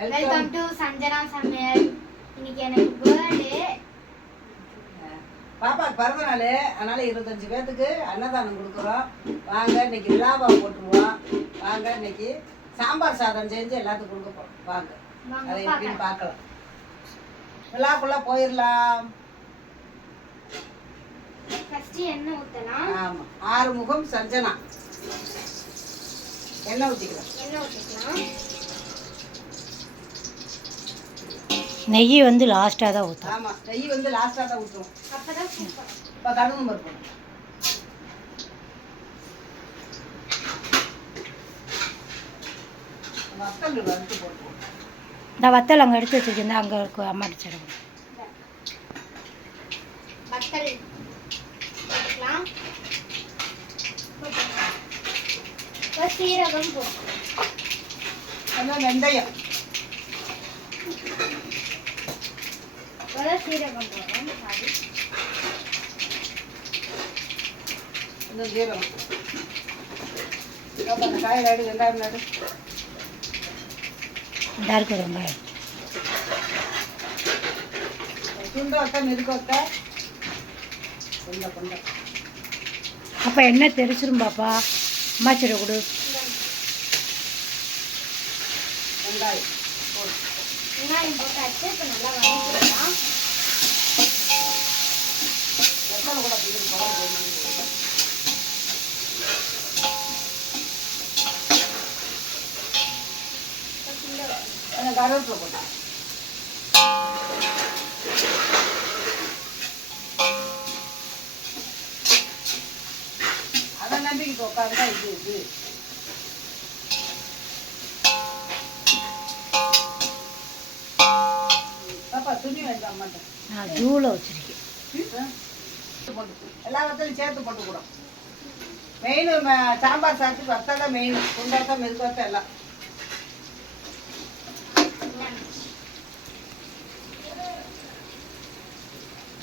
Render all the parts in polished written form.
Welcome to Sanjana சமையல். இன்னைக்கு எனக்கு பர்த்டே. பாப்பாக்கு பிறந்த நாள், அதனால 25 பேத்துக்கு அன்னதானம் கொடுக்குறோம். வாங்க இன்னைக்கு விழாவா போட்டுருவோம். வாங்க இன்னைக்கு சாம்பார் சாதம் செஞ்சு எல்லாத்துக்கும் கொடுக்க போறோம். வாங்க அதை எப்படின்னு பார்க்கலாம். விழாக்குள்ள போயிடலாம். ஃபர்ஸ்ட் எண்ணெய் ஊத்தலாம். ஆமா, ஆறுமுகம் சஞ்சனா எண்ணெய் ஊத்திக்கலாம். நெய் வந்து லாஸ்ட்டாக தான் ஊற்றும். ஆமாம், நெய் வந்து லாஸ்ட்டாக தான் ஊற்றுவோம். அப்பதான் சூப்பர். இப்போ கடுகு பருப்பு வத்தல் வறுத்து போட்டுருவோம். இந்த வத்தல் அங்கே எடுத்து வச்சுருக்கேன், அங்கே இருக்கும் அம்மா அடிச்சிடுவோம். வத்தல் போட்டுக்கலாம். சீரகம் போட்டுக்கலாம். வெந்தயம் சீரகம் போடுறோம். இன்னும் ஜீரகம். அந்த காய் நாடு, வெங்காயம் நாடு, இதாக இருக்குது வெங்காயம். துண்டு வத்த, மெதுக்கு வத்த, கொஞ்சம் கொஞ்சம். அப்போ எண்ணெய் தெரிச்சிரும் பாப்பா. அம்மாச்சிட கொடு. வெங்காயம் போட்டாச்சு. இப்போ நல்லா வதக்கிடலாம். வெத்தலை கூட பிடிக்கும். கருவேப்பிலை போட்டா அதை நம்பிக்கிட்டு உட்காந்தா இது பாப்பா துணி வேண்டாம் மாட்டேன். நான் ஜூவில் வச்சுருக்கேன். எல்லா வத்தலையும் சேர்த்து போட்டுக்கூடும். மெயின் சாம்பார் சாதத்துக்கு வத்தல் தான் மெயின். குண்டாட்டம் மெதுக்கு வத்தம் எல்லாம்.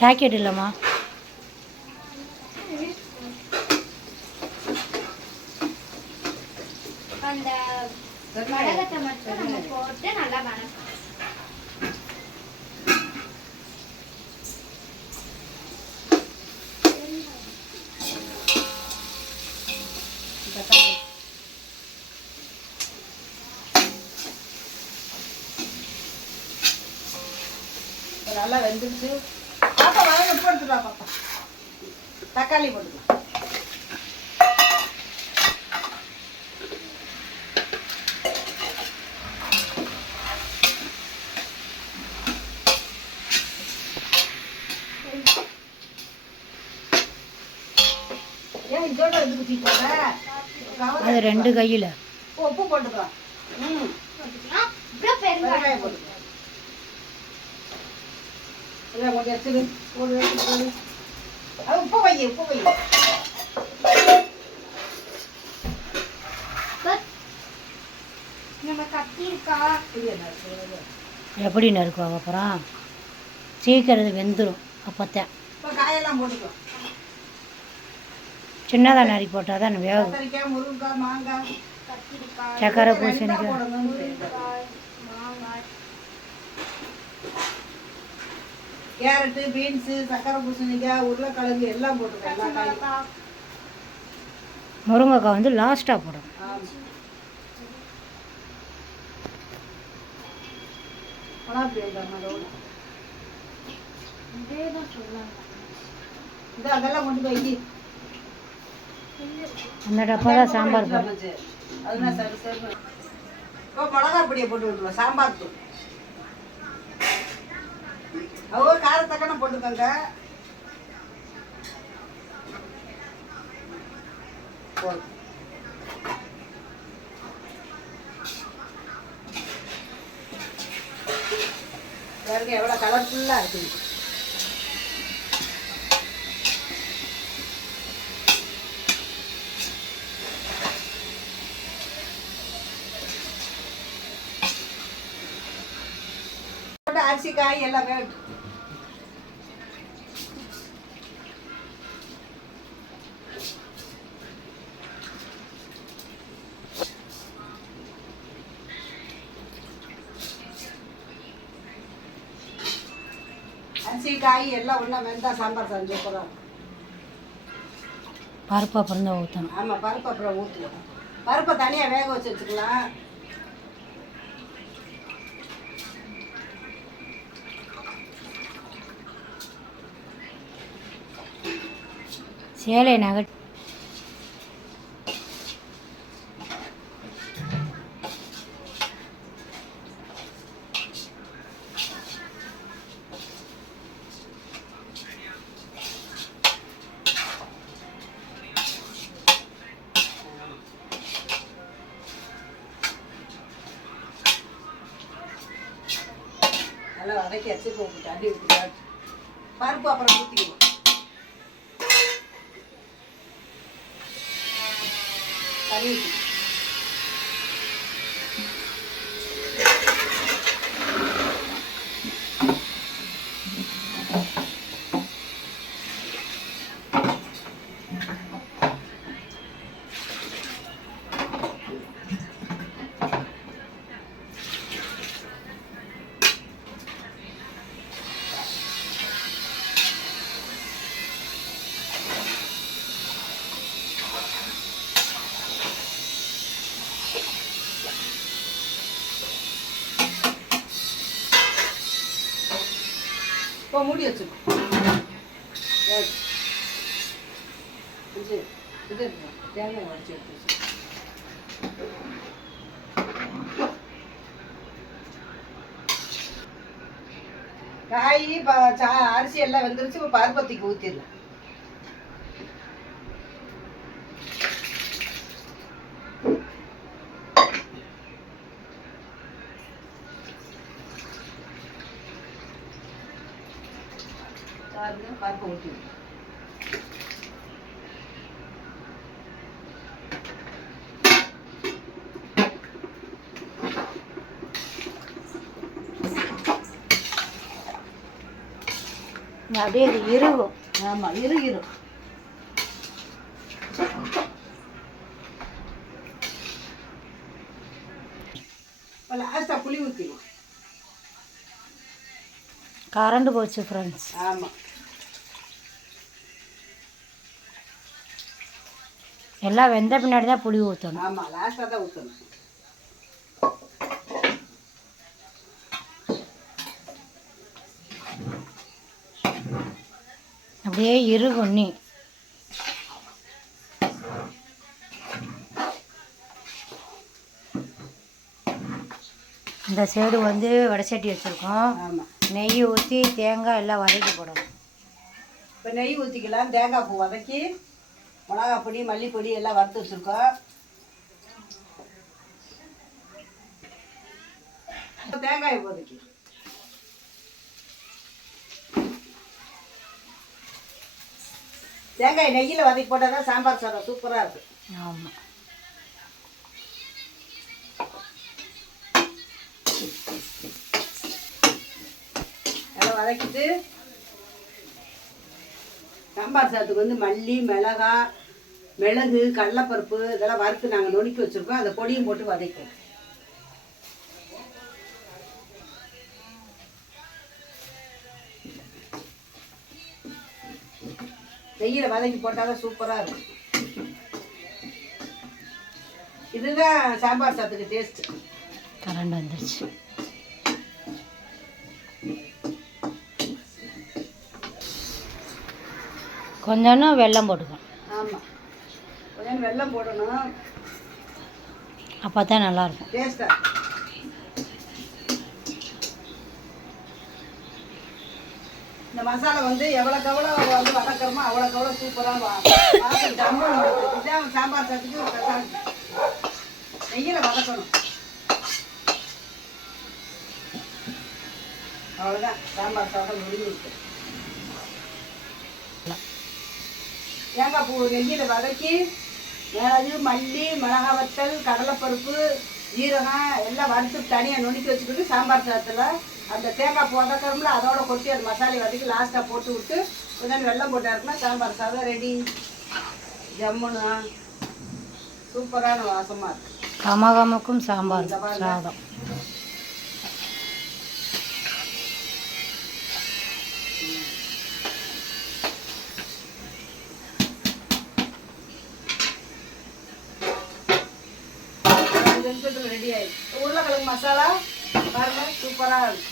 ஜாக்கெட் இல்லைம்மா. அந்த வடகத்தை மட்டும் நம்ம போட்டு நல்லா வதக்கணும். நல்லா வெந்துடுச்சு. பாப்பா வதங்க உப்பு எடுத்துட்டா. பாப்பா தக்காளி போட்டுக்கலாம். ஏன் இதோட எதுக்கு தீப்பாங்க? அது 2 கையில் உப்பு போட்டுக்கலாம். அப்புறம் பெருங்காயம் போட்டுக்கலாம். கொஞ்சம் வச்சுடு. அது உப்பு வை. நம்ம கத்திரிக்காய் எப்படி நறுக்குவாங்க? அப்புறம் சீக்கிரம் வெந்துடும். அப்போத்தான் இப்போ காயெல்லாம் போட்டுக்கலாம். சின்னதாக நறுக்கி போட்டால் தான் வேகும். கத்திரிக்காய், முருங்கைக்காய், மாங்காய், கத்திரிக்காய், சக்கரை பூசணிக்காய், மாங்காய், கேரட்டு, பீன்ஸு, சக்கரை பூசணிக்காய், உருளைக்கிழங்கு எல்லாம் போட்டுக்கலாம். எல்லா காயும். முருங்கைக்காய் வந்து லாஸ்ட்டாக போடும். அதெல்லாம் கொண்டு போய் அந்த டப்பா தான் சாம்பார் போடும். அதுதான் சரி சரி. இப்போ மிளகா பொடியை போட்டு விட்டுருவோம். சாம்பார் தூள் அவங்க காரத்தக்கன போட்டுக்கோங்க. பாருங்க எவ்வளோ கலர்ஃபுல்லாக இருக்குது. அரிசி காய் எல்லாம் வேணும். அரிசி காய் எல்லாம் ஒன்றா வெந்தா சாம்பார் சாதம் சூப்பராக இருக்கும். பருப்பு அப்புறம் தான் ஊற்றணும். ஆமாம், பருப்பு அப்புறம் ஊற்றுவோம். பருப்பை தனியாக வேக வச்சு வச்சுக்கலாம். சேலை நகை நல்லா வதக்கி வச்சு போட்டு அடி விட்டு பருப்பு அப்புறம் ஊற்றிக்குவோம். தண்ணி ஊற்றி இப்போ மூடி வச்சுக்கோ. இது தேங்காய் உடச்சி எடுத்து வச்சு காய் அரிசி எல்லாம் வெந்துருச்சு. இப்போ பருப்பத்திக்கு ஊற்றிடலாம். பருப்பு ஊற்றிடலாம். அப்படியே இது இருகும். ஆமாம், இரும். இப்போ லாஸ்ட்டாக புளி ஊற்றிடுவோம். கரண்டு போச்சு ஃப்ரெண்ட்ஸ். ஆமாம், எல்லாம் வெந்த பின்னாடி தான் புளி ஊற்றணும். ஆமாம், லாஸ்ட்டாக தான் ஊற்றணும். அப்படியே இருகும். நீ இந்த சைடு வந்து வடைச்சட்டி வச்சுருக்கோம். ஆமாம், நெய் ஊற்றி தேங்காய் எல்லாம் வதக்கி போடணும். இப்போ நெய் ஊற்றிக்கலாம். தேங்காய் பூ வதக்கி மிளகா பொடி மல்லிப்பொடி எல்லாம் வறுத்து வச்சுருக்கோம். தேங்காயை வதக்கி தேங்காய் நெய்யில் வதக்கி போட்டால் தான் சாம்பார் சாதம் சூப்பராக இருக்கும். ஆமாம், நல்லா வதக்கிட்டு சாம்பார் சாதத்துக்கு வந்து மல்லி மிளகா மிளகு கடலைப்பருப்பு இதெல்லாம் வறுத்து நாங்கள் நுணுக்கி வச்சுருக்கோம். அந்த பொடியும் போட்டு வதக்குவோம். நெய்யில் வதக்கி போட்டால் தான் சூப்பராக இருக்கும். இதுதான் சாம்பார் சாதத்துக்கு டேஸ்ட்டு. கரண்ட் வந்துருச்சு. கொஞ்சம் வெல்லம் போட்டுக்கணும். ஆமாம், கொஞ்சம் வெல்லம் போடணும். அப்போ தான் நல்லாயிருக்கும் டேஸ்ட்டாக. இந்த மசாலா வந்து எவ்வளோக்கு வந்து வதக்கிறோமோ அவ்வளோக்கு சூப்பராக இதான் சாம்பார் சாதத்துக்கு ஸ்பெஷாலிட்டி. நெய்யில் வதக்கணும். அவ்வளோதான், சாம்பார் சாதம் முடிஞ்சிருக்கு. தேங்காய் பூ நெய்யில் வதக்கி மிளகு மல்லி மிளகா வத்தல் கடலைப்பருப்பு ஜீரகம் எல்லாம் வறுத்து தனியாக நுணுக்கி வச்சுக்கிட்டு சாம்பார் சாதத்தில் அந்த தேங்காய் பூ வதக்கிறோம்ல அதோட கொட்டி அந்த மசாலா வதக்கி லாஸ்ட்டாக போட்டு விட்டு கொஞ்சம் வெல்லம் போட்டு இருக்குன்னா சாம்பார் சாதம் ரெடி. ஜம்முன்னு சூப்பரான வாசமாக இருக்குது. கமகமக்கும் சாம்பார் சாதம். நிமிஷத்தில் ரெடி ஆயிடுச்சு. உருளைக்கிழங்கு மசாலா பாருங்க சூப்பராக இருக்கு.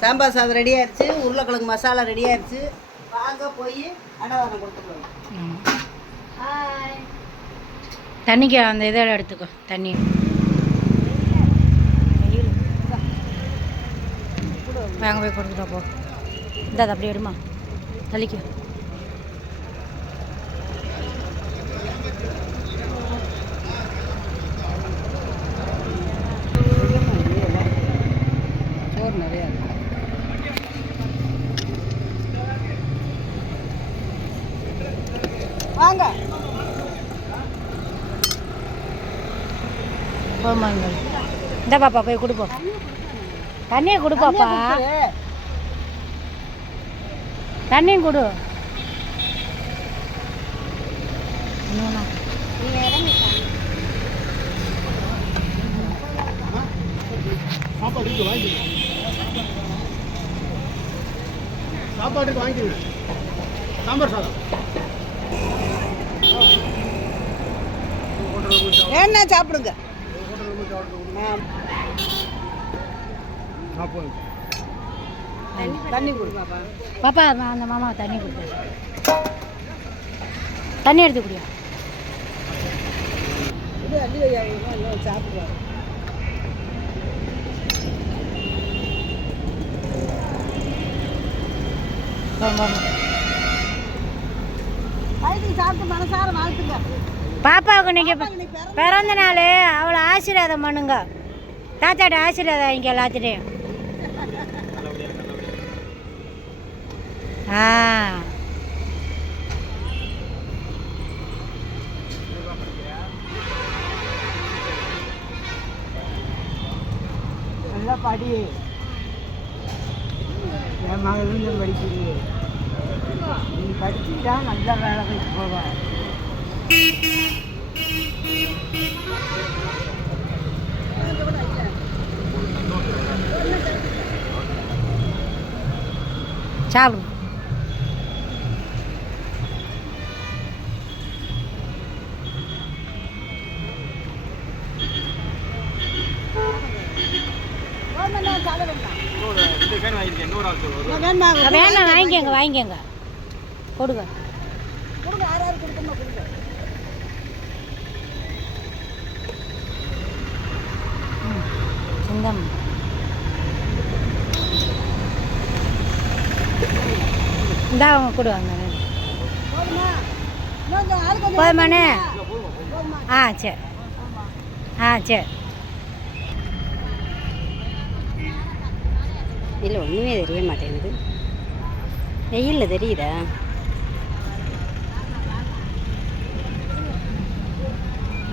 சாம்பார் சாதம் ரெடி ஆயிடுச்சு, உருளைக்கிழங்கு மசாலா ரெடி ஆயிடுச்சு. வாங்க போய் அன்னதானம் கொடுத்துருவோம். தண்ணிக்கு அந்த இதை எடுத்துக்கோ, தண்ணி வாங்க போய் கொடுத்துட்டா போ. இந்த அது அப்படி எடுமா, தள்ளிக்கு. சோறு நிறையா இருக்கு. வாங்க போமாங்க. இந்த பாப்பா போய் கொடுப்போம், தண்ணியை கொடுப்பாப்பா, தண்ணியும் கொடு. சாப்பாட்டுக்கு வாங்கிக்கிறேன். சாம்பார் சாதம் என்ன சாப்பிடுங்க. தண்ணி கொடு பாப்பா. பாப்பா நான் அந்த மாமா தண்ணி கொடுப்பேன், தண்ணி எடுத்து குடியா. இது அள்ளி வையா இன்னும் சாப்பிடுவாங்க. சாப்பிட்டு மனசார வாழ்த்துங்க. பாப்பாவுக்கு நீங்கள் பிறந்த நாள், அவளை ஆசீர்வாதம் பண்ணுங்க. தாத்தாட்ட ஆசீர்வாதம் இங்கே எல்லாத்துட்டையும். நல்லா படி, என் மகளிருந்து படிக்கிறீங்க. நீ படிச்சுட்டா நல்ல வேலைக்கு போவேன். சாப்பிடு. வேணாம், வாங்கிக்கோங்க வாங்கிக்கோங்க, கொடுங்க. சிந்தம் இந்தா அவங்க கொடுவாங்க. போதுமாண்ணே? சரி சரி. இல்லை ஒன்றுமே தெரிய மாட்டேங்குது. வெயிலில் தெரியுதா?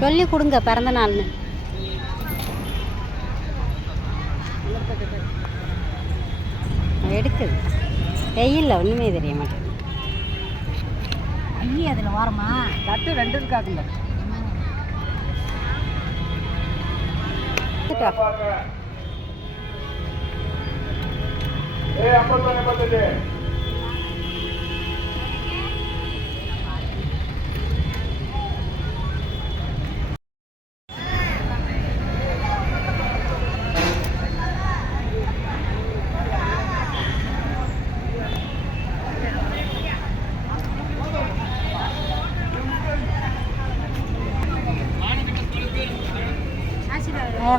சொல்லி கொடுங்க பிறந்த நாள்னு. எடுக்குது, வெயிலில் ஒன்றுமே தெரிய மாட்டேங்குது. ஐயே அதில் வாரமா தட்டு ரெண்டு இருக்காதுங்க.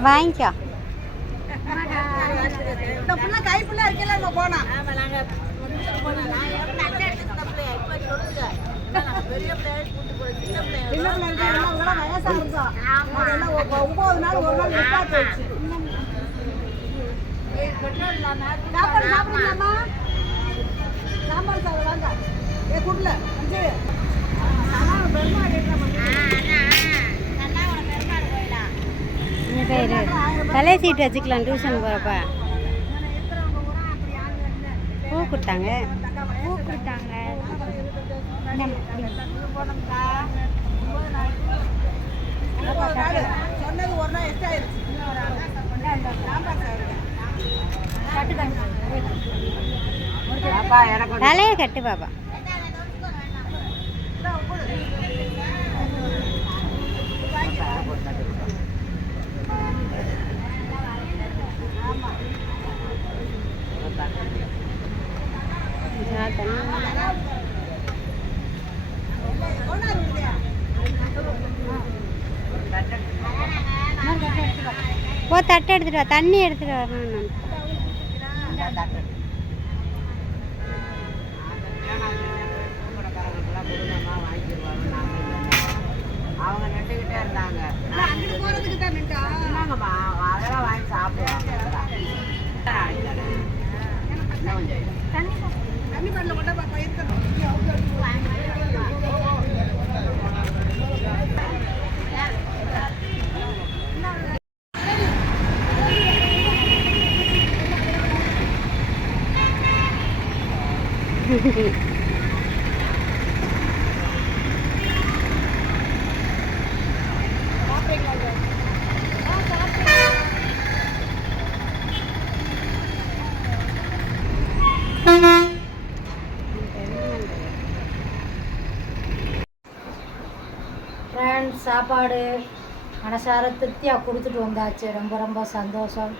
வாங்கிக்கோ. கைப்புள்ள இருக்கல போனா வயசா 9 நாள் ஒரு நாள் சாப்பாடு சாப்பிடலாமா? சாம்பார் சாதம் வாங்க. குடல தலை சீட்டு வச்சுக்கலாம். டியூஷன் போகிறப்ப பூ கொடுத்தாங்க. சொன்னது ஒரு நாள் எக்ஸ்ட்ரா ஆயிடுச்சு. தலையை கட்டு பாப்பா. தட்டை எடுத்துட்டு வா, தண்ணி எடுத்துட்டு வரணும். அவங்க நின்றுக்கிட்டே இருந்தாங்க. இல்லைங்கம்மா, அதெல்லாம் வாங்கி சாப்பிடுவாங்க. தண்ணி பண்ணல கொண்டா பயிர்க்கணும். ஃப்ரெண்ட்ஸ், சாப்பாடு மனசார திருப்தியாக கொடுத்துட்டு வந்தாச்சு. ரொம்ப ரொம்ப சந்தோஷம்.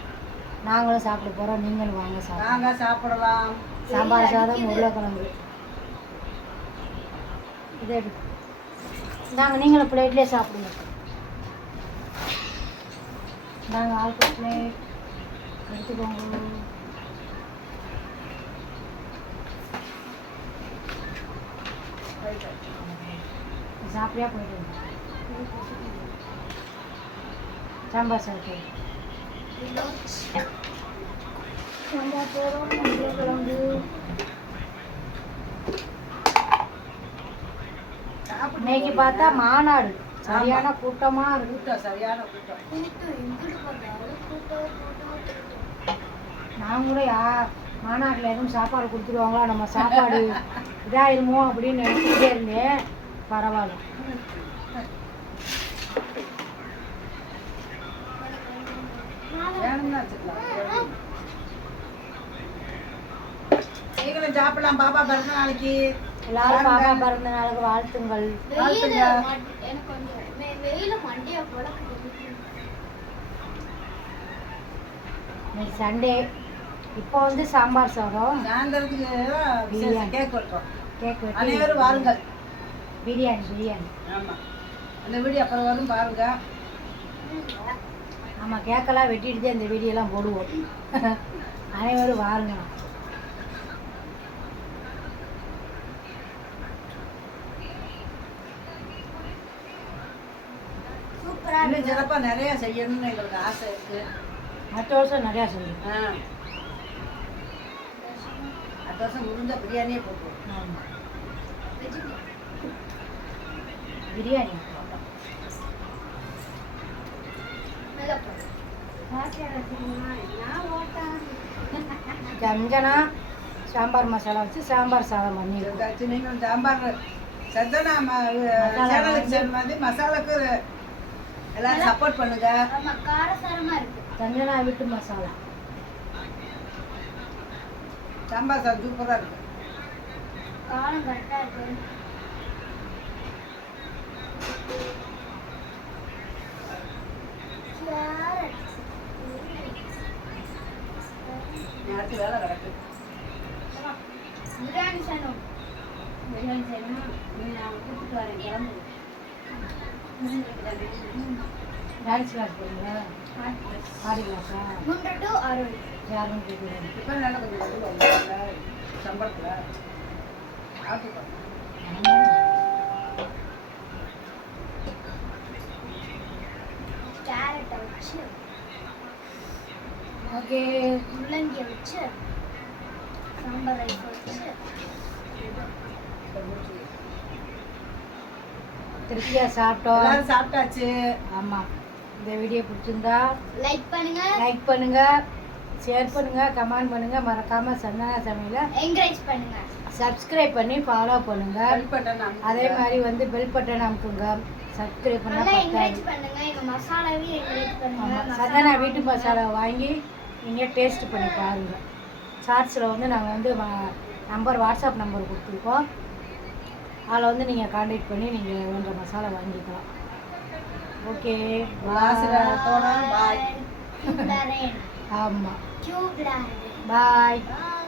நாங்களும் சாப்பிட போகிறோம், நீங்களும் வாங்க நாங்கள் சாப்பிடலாம். சாம்பார் சாதம், உருளைக்கிழங்கு. இதே நாங்கள் நீங்களும் பிளேட்லேயே சாப்பிடுங்க. நாங்கள் ஆல்கோ பிளேட் எடுத்துக்கோங்க. சாப்பிடியா போயிட்டு சாம்பார் சாப்பிட்டு சாம்பார் போகிறோம். உருளைக்கிழங்கு இன்னைக்கு பார்த்தா மாநாடு சரியான கூட்டமாக இருக்கு. சரியான கூட்டம். நான் கூட மாநாட்டில் எதுவும் சாப்பாடு கொடுத்துருவாங்களா, நம்ம சாப்பாடு இதாயிருமோ அப்படின்னு நினச்சிக்கிட்டே இருந்தேன். பரவாயில்ல. நீங்களும் சாப்பிடலாம். பாப்பா பிறந்த நாளைக்கு எல்லாரும் பாப்பா பிறந்த நாளுக்கு வாழ்த்துங்கள். இன்னைக்கு சண்டே. இப்போ வந்து சாம்பார் சாதம், சாயந்தரத்துக்கு கேக் வெட்டுறோம். கேக் வெட்டி அனைவரும் வாருங்கள். பிரியாணி. ஆமாம், அந்த வீடியோ அப்புறம் வரும் பாருங்க. ஆமாம், கேக்கெல்லாம் வெட்டிட்டு தான் இந்த வீடியோலாம் போடுவோம். அனைவரும் வாருங்க. இன்னும் சிறப்பாக நிறையா செய்யணும்னு எங்களுக்கு ஆசை இருக்கு. அடுத்த வருஷம் நிறையா செய்யும். அடுத்த வருஷம் முடிஞ்ச பிரியாணியே போட்டுருவோம். ஆமாம், பிரியாணி. சஞ்சனா சாம்பார் மசாலா வச்சு சாம்பார் சாதம் பண்ணிடுச்சு. நீங்கள் சாம்பார் சஞ்சனா சேனலுக்கு சேர்ந்த மாதிரி மசாலாக்கு எல்லாரும் சப்போர்ட் பண்ணுங்க. சஞ்சனா வீட்டு மசாலா சாம்பார் சாதம் சூப்பராக இருக்கு. காலம் கரெக்டாக இருக்கு. அடுத்து வேலை கிடக்கு. பிரியாணி செய்யணும். நான் கூப்பிட்டு வரேன். கிளம்பு. டான்ஸ் கிளாஸ் போகிறீங்களா? ஆடி கிளாஸா? 3 to 6. யாரும் கேட்குறேன். இப்போ நல்லா கொஞ்சம் சம்பளத்தில் ஆட்டுக்கோ. கேரட்டை வச்சு, ஓகே, முள்ளங்கியை வச்சு, சாம்பார் ரைஸ் வச்சு திருப்தியாக சாப்பிட்டோம். எல்லாரும் சாப்பிட்டாச்சு. ஆமாம், இந்த வீடியோ பிடிச்சிருந்தா லைக் பண்ணுங்க, ஷேர் பண்ணுங்க, கமெண்ட் பண்ணுங்க. மறக்காம சந்தனா சமையலை என்கரேஜ் பண்ணுங்க, சப்ஸ்கிரைப் பண்ணி ஃபாலோ பண்ணுங்க. பெல் பட்டன் அமுக்குங்க. அதே மாதிரி வந்து பெல் பட்டன் அமுக்குங்க. சப்ஸ்கிரைப் பண்ணா நல்லா பத்தாது. என்கரேஜ் பண்ணுங்க. எங்க மசாலாவையும் என்கரேஜ் பண்ணுங்க. சந்தனா வீட்டு மசாலா வாங்கி நீங்கள் டேஸ்ட் பண்ணி பாருங்கள். ஷார்ட்ஸில் வந்து நாங்கள் வந்து வாட்ஸ்அப் நம்பர் கொடுத்துருக்கோம். அதில் வந்து நீங்கள் கான்டாக்ட் பண்ணி நீங்கள் வேண்ட மசாலா வாங்கிக்கலாம். ஓகே, ஆசீர்வாதத்தோட பாய். ஆமாம், பாய். பாய்.